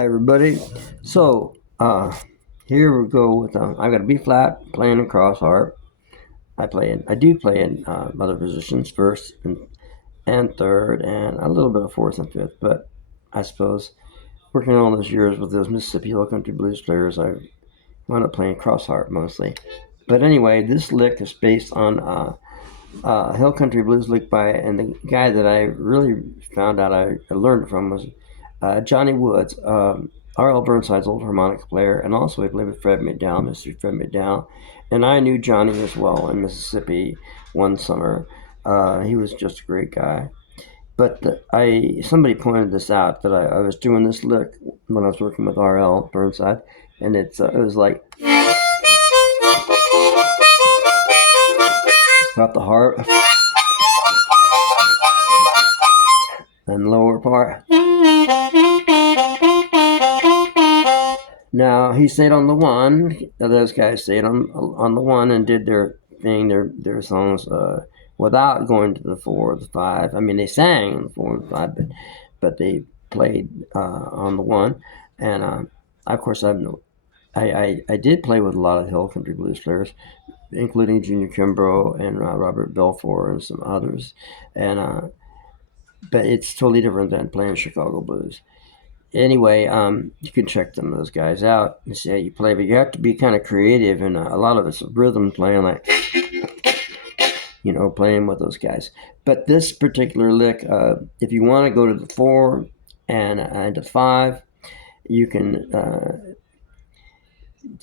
Hi everybody. So here we go with I got a B flat playing a cross harp. I do play in other positions, first and third, and a little bit of fourth and fifth. But I suppose working all those years with those Mississippi Hill Country blues players, I wound up playing cross harp mostly. But anyway, this lick is based on Hill Country Blues lick and the guy that I really found out I learned from was Johnny Woods, R.L. Burnside's old harmonica player, and also he played with Fred McDowell, Mr. Fred McDowell. And I knew Johnny as well in Mississippi one summer. He was just a great guy. But somebody pointed this out that I was doing this lick when I was working with R.L. Burnside, and it was like got the harp and lower part. Now he stayed on the one. Those guys stayed on the one and did their thing, their songs without going to the four or the five. I mean, they sang the four and five, but they played on the one. And of course, I did play with a lot of Hill Country blues players, including Junior Kimbrough and Robert Belfour and some others. And but it's totally different than playing Chicago blues. Anyway, you can check those guys out and see how you play, but you have to be kind of creative, and a lot of it's rhythm playing, like playing with those guys. But this particular lick, if you want to go to the four and to five, you can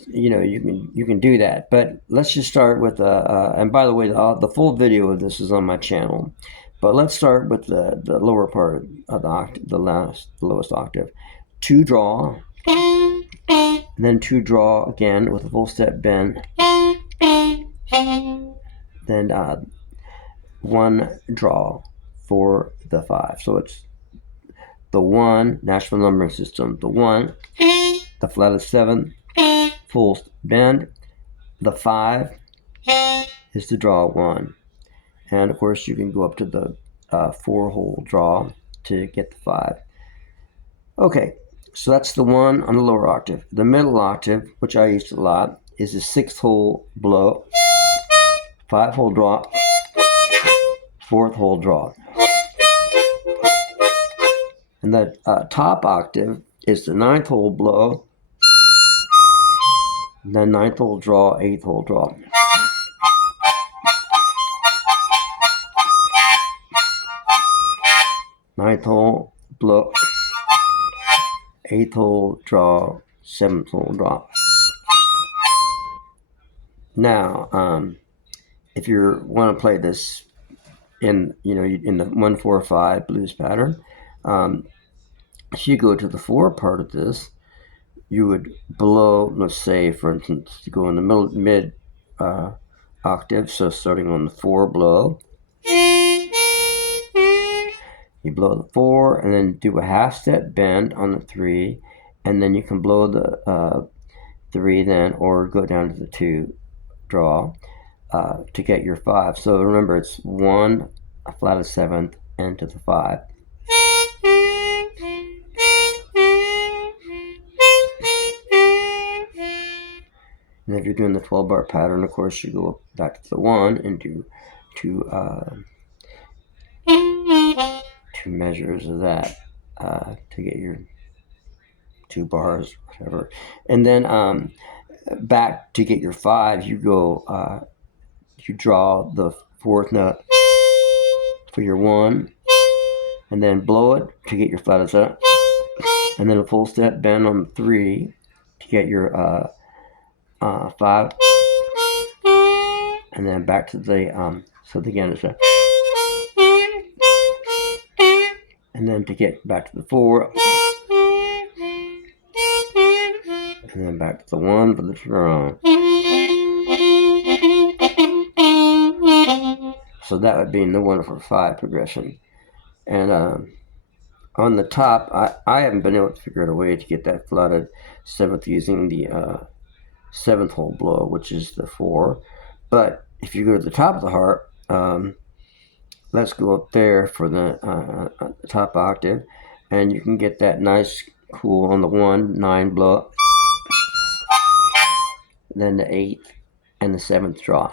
you can do that. But let's just start with and by the way, the full video of this is on my channel. But let's start with the lower part of the octave, the lowest octave. 2 draw, then 2 draw again with a full step bend, then 1 draw for the 5. So it's the 1, Nashville numbering system, the 1, the flat 7, full bend, the 5 is the draw 1. And of course, you can go up to the 4-hole draw to get the 5. Okay, so that's the 1 on the lower octave. The middle octave, which I used a lot, is a 6-hole blow, 5-hole draw, 4th-hole draw. And the top octave is the 9th-hole blow, then 9th-hole draw, 8th-hole draw. Ninth hole blow, 8th hole draw, 7th hole draw. Now, if you want to play this in the 1-4-5 blues pattern, if you go to the 4 part of this, you would blow. Let's say, for instance, you go in the mid octave. So starting on the 4 blow. You blow the 4 and then do a half step bend on the 3, and then you can blow the 3 then, or go down to the 2 draw to get your 5. So remember, it's 1, a flat 7th, and to the 5. And if you're doing the 12-bar pattern, of course, you go back to the 1 and do 2 measures of that to get your 2 bars, whatever. And then back to get your 5, you go, you draw the 4th note for your 1, and then blow it to get your flat 7, and then a full step bend on the 3 to get your 5, and then back to the so again it's a, and then to get back to the 4, and then back to the 1 for the turn. So that would be in the 1-4-5 progression. And on the top, I haven't been able to figure out a way to get that flatted 7th using the 7th hole blow, which is the 4. But if you go to the top of the harp, let's go up there for the top octave, and you can get that nice cool on the 1, 9 blow, then the 8th and the 7th draw.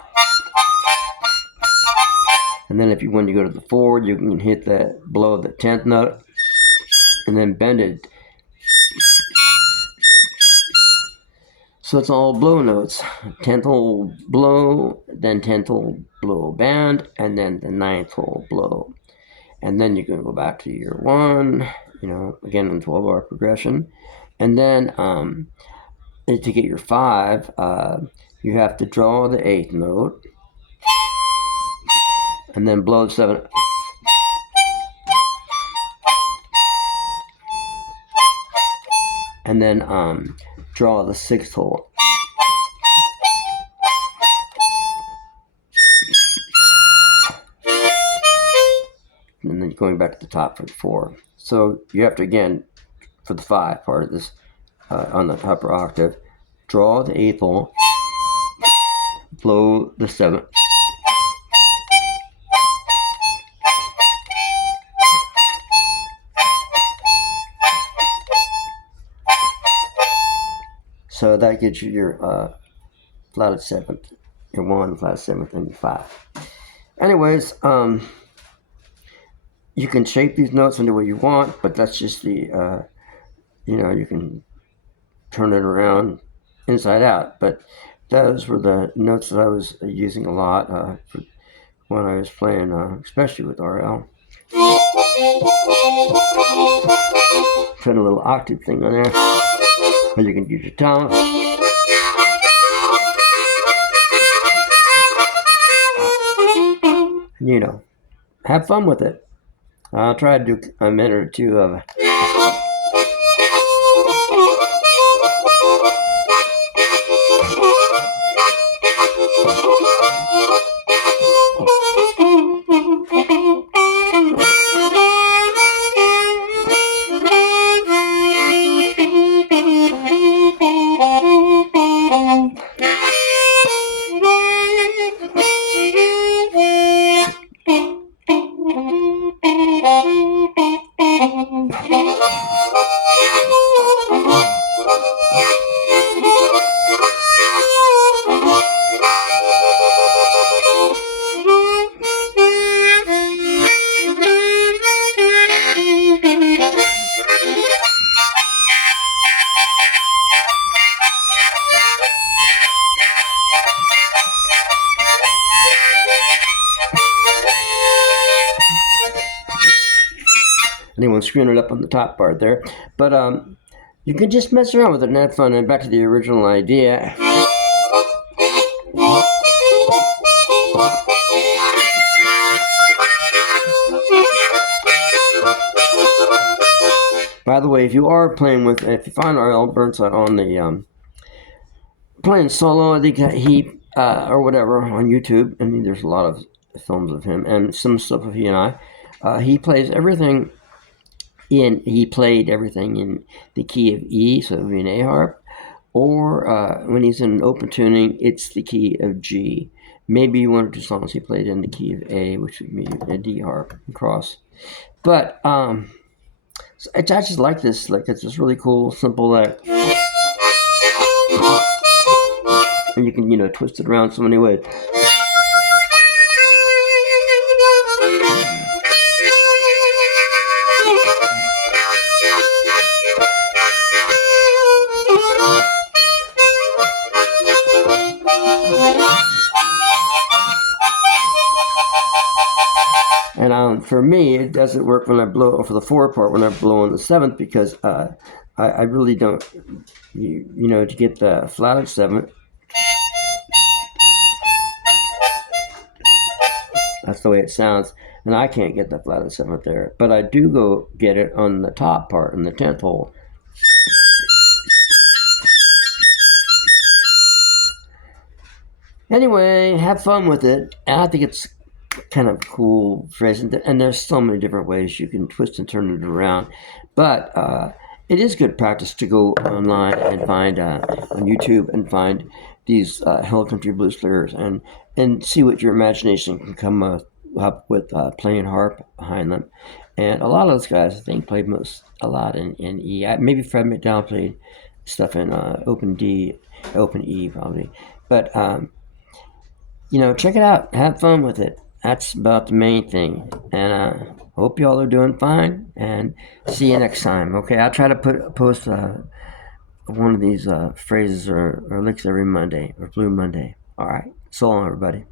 And then when you go to the 4, you can hit blow the 10th note and then bend it. So it's all blow notes. 10th hole blow, then 10th hole blow band, and then the 9th hole blow. And then you can go back to your 1, again in 12-bar progression. And then to get your 5, you have to draw the 8th note and then blow the 7th. And then draw the 6th hole. And then going back to the top for the 4. So you have to, again, for the 5 part of this, on the upper octave, draw the 8th hole, blow the 7th, so that gives you your flatted 7th, your 1, flatted 7th, and your 5. Anyways, you can shape these notes into what you want, but that's just the, you can turn it around inside out. But those were the notes that I was using a lot when I was playing, especially with RL. Put a little octave thing on there, or you can use your tongue. Have fun with it. I'll try to do a minute or two of anyone screwing it up on the top part there. But you can just mess around with it and have fun. And back to the original idea. By the way, if you find R.L. Burnside on the playing solo, I think he or whatever on YouTube, I mean, there's a lot of films of him and some stuff of he and I. He plays everything he played everything in the key of E, so it would be an A harp, or when he's in an open tuning, it's the key of G. Maybe 1 or 2 songs he played in the key of A, which would be a D harp cross. But I just like this. Like, it's just really cool, simple. And you can twist it around so many ways. And for me, it doesn't work when I blow for the 4 part when I blow on the 7th, because I really don't, to get the flatted 7th. That's the way it sounds, and I can't get the flatted 7th there. But I do go get it on the top part in the 10th hole. Anyway, have fun with it. And I think it's kind of cool phrase, and there's so many different ways you can twist and turn it around. But it is good practice to go online and find on YouTube and find these hill country blues players and see what your imagination can come help with playing harp behind them. And a lot of those guys, I think, played a lot in E. Maybe Fred McDowell played stuff in open D, open E probably. But check it out. Have fun with it. That's about the main thing. And hope y'all are doing fine. And see you next time. Okay, I'll try to post one of these phrases or licks every Monday or Blue Monday. All right. So long, everybody.